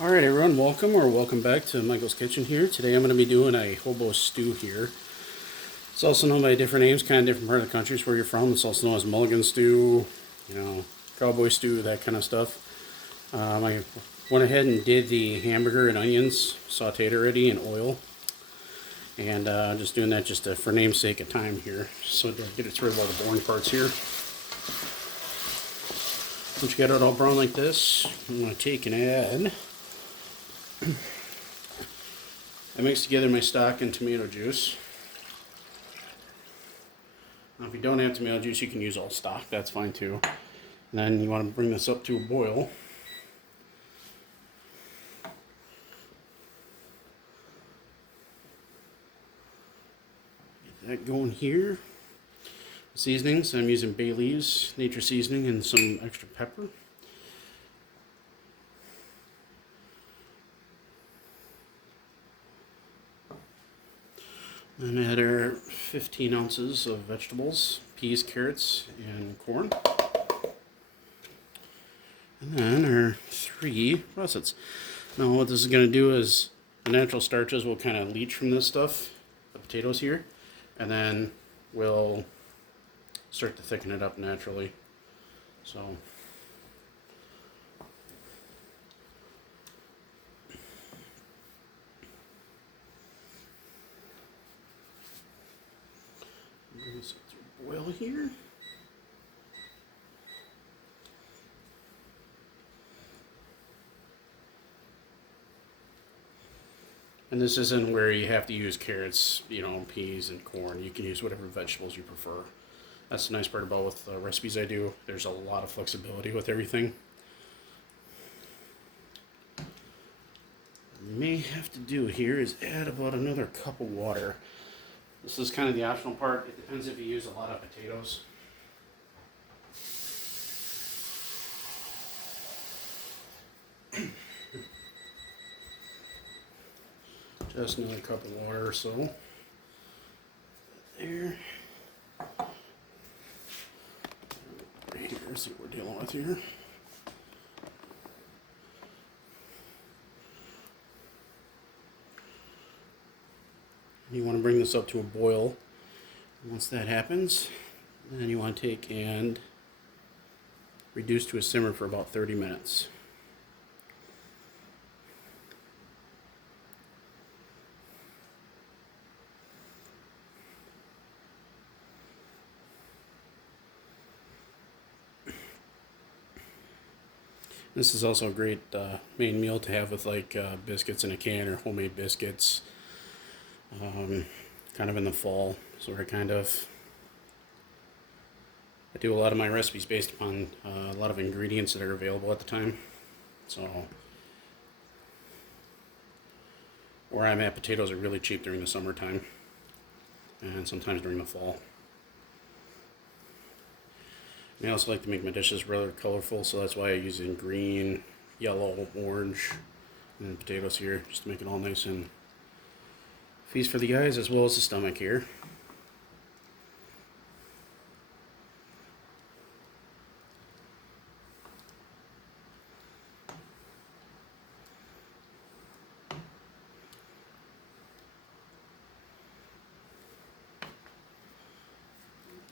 Alright everyone, welcome back to Michael's Kitchen here. Today I'm going to be doing a hobo stew here. It's also known by different names, kind of different part of the countries where you're from. It's also known as mulligan stew, cowboy stew, that kind of stuff. I went ahead and did the hamburger and onions sauteed already in oil. And I'm just doing that just for namesake of time here, so to get it rid of all the boring parts here. Once you get it all brown like this, I'm going to take and add. I mixed together my stock and tomato juice. Now if you don't have tomato juice, you can use all stock, that's fine too. And then you want to bring this up to a boil. Get that going here. Seasonings, I'm using bay leaves, nature seasoning, and some extra pepper. And add our 15 ounces of vegetables, peas, carrots, and corn. And then our 3 russets. Now what this is going to do is the natural starches will kind of leach from this stuff, the potatoes here, and then we'll start to thicken it up naturally. So bring this up to a boil here. And this isn't where you have to use carrots, peas and corn. You can use whatever vegetables you prefer. That's the nice part about with the recipes I do. There's a lot of flexibility with everything. What we may have to do here is add about another cup of water. This is kind of the optional part. It depends if you use a lot of potatoes. Just another cup of water or so. There. Right here, see what we're dealing with here. You want to bring this up to a boil. Once that happens, then you want to take and reduce to a simmer for about 30 minutes. This is also a great main meal to have with biscuits in a can or homemade biscuits. Kind of in the fall, so I do a lot of my recipes based upon a lot of ingredients that are available at the time. So where I'm at, potatoes are really cheap during the summertime and sometimes during the fall. I also like to make my dishes rather colorful, so that's why I use in green, yellow, orange, and potatoes here, just to make it all nice and feast for the eyes as well as the stomach here.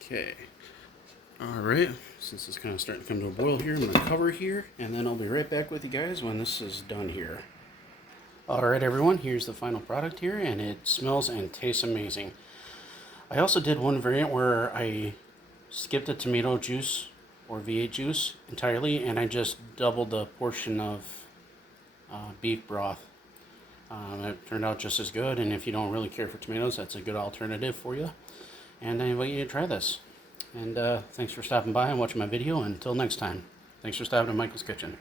Okay. Alright, since it's kind of starting to come to a boil here, I'm going to cover here, and then I'll be right back with you guys when this is done here. Alright everyone, here's the final product here, and it smells and tastes amazing. I also did one variant where I skipped the tomato juice or V8 juice entirely, and I just doubled the portion of beef broth. It turned out just as good, and if you don't really care for tomatoes, that's a good alternative for you. And I invite you to try this. And thanks for stopping by and watching my video. Until next time, thanks for stopping at Michael's Kitchen.